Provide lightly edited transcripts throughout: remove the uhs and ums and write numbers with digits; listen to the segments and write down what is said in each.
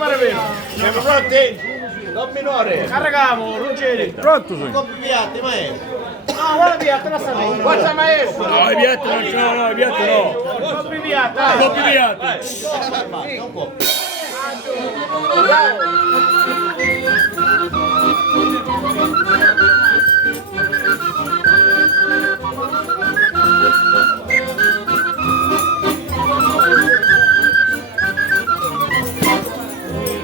pare vero. Siamo pronti? Don minore. Carregamo, Ruggeri. Pronto sei? Coppi piatti, maestro. No, guarda via, te la sapevo. Forza maestro. No, i piatti non ce l'ho, no, i piatti no. Coppi via, dai. Coppi piatti. Non può.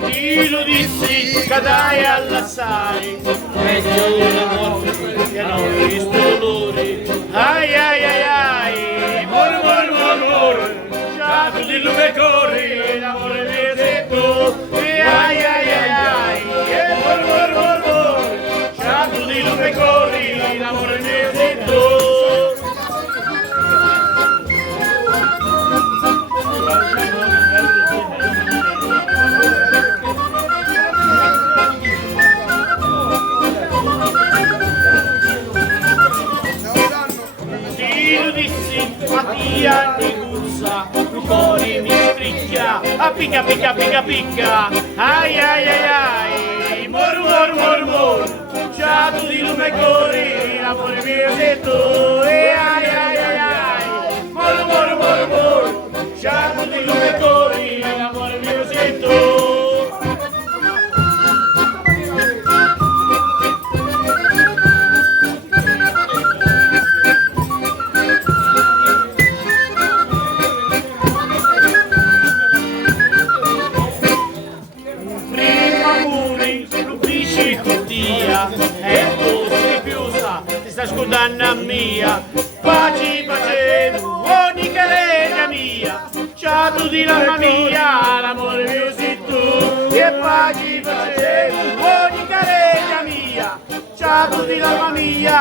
Chi lo dissi, cadai all'assai, meglio una morte che non visto dolore. Ai ai ai ai, mor mor mor mor, già tu di lume corri, l'amore mio sei tu. E ai ai ai ai, mor mor mor mor, già tu di lume corri, l'amore mio sei tu. Mattia mi puzza, fuori mi stricchia, a picca picca picca picca, ai ai ai ai, mor mor mor mor, già tu di lume corri, l'amore mio sei tu, e ai ai ai ai, mor mor mor mor, già tu di lume corri, l'amore mio sei tu. E tu sei chiusa, ti sta scordando a mia, paci pace, ogni carena mia, ciao tu di mamma mia, l'amore mio sei tu, e paci pace, ogni carena mia, ciao tu di mamma mia,